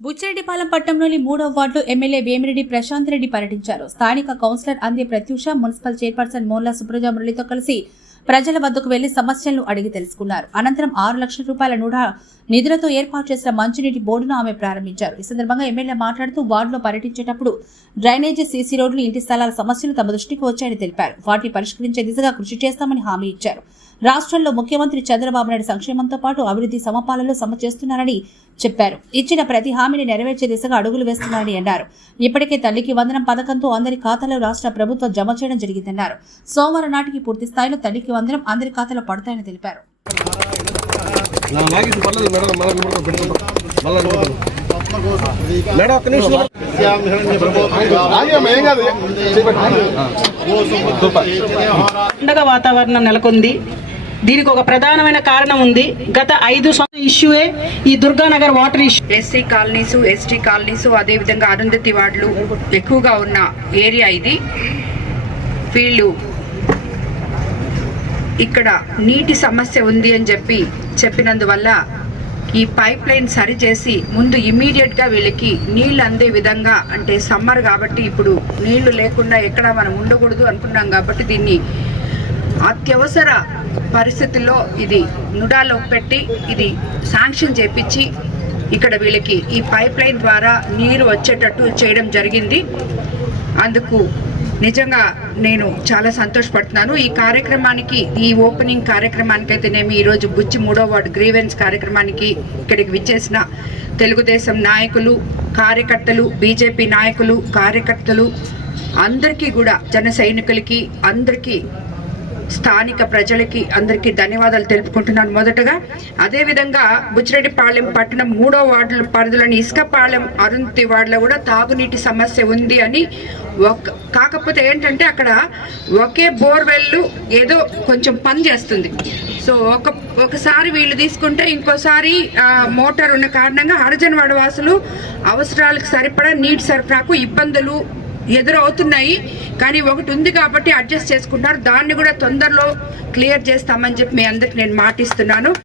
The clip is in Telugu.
బుచ్చిరెడ్డిపాలెం పట్టణంలోని మూడవ వార్డులో ఎమ్మెల్యే వేమిరెడ్డి ప్రశాంత్ రెడ్డి పర్యటించారు. స్థానిక councillor Ande Pratyusha municipal chairperson Morla Supraja మురళితో కలిసి ప్రజల వద్దకు వెళ్ళి సమస్యలను అడిగి తెలుసుకున్నారు. అనంతరం ఆరు లక్షల రూపాయల నూడా నిధులతో ఏర్పాటు చేసిన మంచినీటి బోర్డును ఆమె ప్రారంభించారు. ఈ సందర్భంగా ఎమ్మెల్యే మాట్లాడుతూ వార్డులో పర్యటించేటప్పుడు డ్రైనేజీ సీసీ రోడ్లు ఇంటి స్థలాల సమస్యలు తమ దృష్టికి వచ్చాయని తెలిపారు. వాటిని పరిష్కరించే దిశగా కృషి చేస్తామని హామీ ఇచ్చారు. రాష్ట్రంలో ముఖ్యమంత్రి చంద్రబాబు నాయుడు సంక్షేమంతో పాటు అభివృద్ధి సమపాలనలో సమ చేస్తున్నారని చెప్పారు. ఇచ్చిన ప్రతి హామీని నెరవేర్చే దిశగా అడుగులు వేస్తున్నారని అన్నారు. ఇప్పటికే తల్లికి వందనం పథకంతో అందరి ఖాతాలో రాష్ట్ర ప్రభుత్వం జమ చేయడం జరిగిందన్నారు. సోమవారం నాటికి పూర్తి స్థాయిలో తల్లికి వందనం అందరి ఖాతాలో పడతాయని తెలిపారు. పండగ వాతావరణం నెలకొంది. దీనికి ఒక ప్రధానమైన కారణం ఉంది. గత ఐదు సంవత్సరాల ఇష్యూయే ఈ Durganagar water issue. SC colonies ST colonies అదేవిధంగా అరుంధతి వార్డులు ఎక్కువగా ఉన్న ఏరియా ఇది. వీళ్ళు ఇక్కడ నీటి సమస్య ఉంది అని చెప్పి చెప్పినందువల్ల ఈ పైప్ లైన్ సరిచేసి ముందు ఇమీడియట్గా వీళ్ళకి నీళ్ళు అందే విధంగా అంటే సమ్మర్ కాబట్టి ఇప్పుడు నీళ్ళు లేకుండా ఎక్కడ మనం ఉండకూడదు అనుకున్నాం కాబట్టి దీన్ని అత్యవసర పరిస్థితుల్లో ఇది నుడాలో పెట్టి ఇది శాంక్షన్ చేపించి ఇక్కడ వీళ్ళకి ఈ పైప్ లైన్ ద్వారా నీరు వచ్చేటట్టు చేయడం జరిగింది. అందుకు నిజంగా నేను చాలా సంతోషపడుతున్నాను. ఈ కార్యక్రమానికి ఈ ఓపెనింగ్ కార్యక్రమానికి అయితేనేమి ఈరోజు బుచ్చి మూడో వార్డు గ్రీవెన్స్ కార్యక్రమానికి ఇక్కడికి విచ్చేసిన తెలుగుదేశం నాయకులు కార్యకర్తలు బీజేపీ నాయకులు కార్యకర్తలు అందరికీ కూడా జన సైనికులకి అందరికీ స్థానిక ప్రజలకి అందరికీ ధన్యవాదాలు తెలుపుకుంటున్నాను మొదటగా. అదేవిధంగా బుచ్చిరెడ్డిపాళెం పట్టణం మూడో వార్డుల పరిధిలోని ఇసుకపాలెం అరుంతి వార్డులో కూడా తాగునీటి సమస్య ఉంది అని ఒక కాకపోతే ఏంటంటే అక్కడ ఒకే బోర్వెల్ ఏదో కొంచెం పని చేస్తుంది. సో ఒక ఒకసారి వీళ్ళు తీసుకుంటే ఇంకోసారి మోటార్ ఉన్న కారణంగా హరిజనవాడ వాసులు అవసరాలకు సరిపడా నీటి సరఫరాకు ఇబ్బందులు ఎదురవుతున్నాయి. కానీ ఒకటి ఉంది కాబట్టి అడ్జస్ట్ చేసుకుంటారు దాన్ని కూడా తొందరలో క్లియర్ చేస్తామని చెప్పి మీ అందరికి నేను మాటిస్తున్నాను.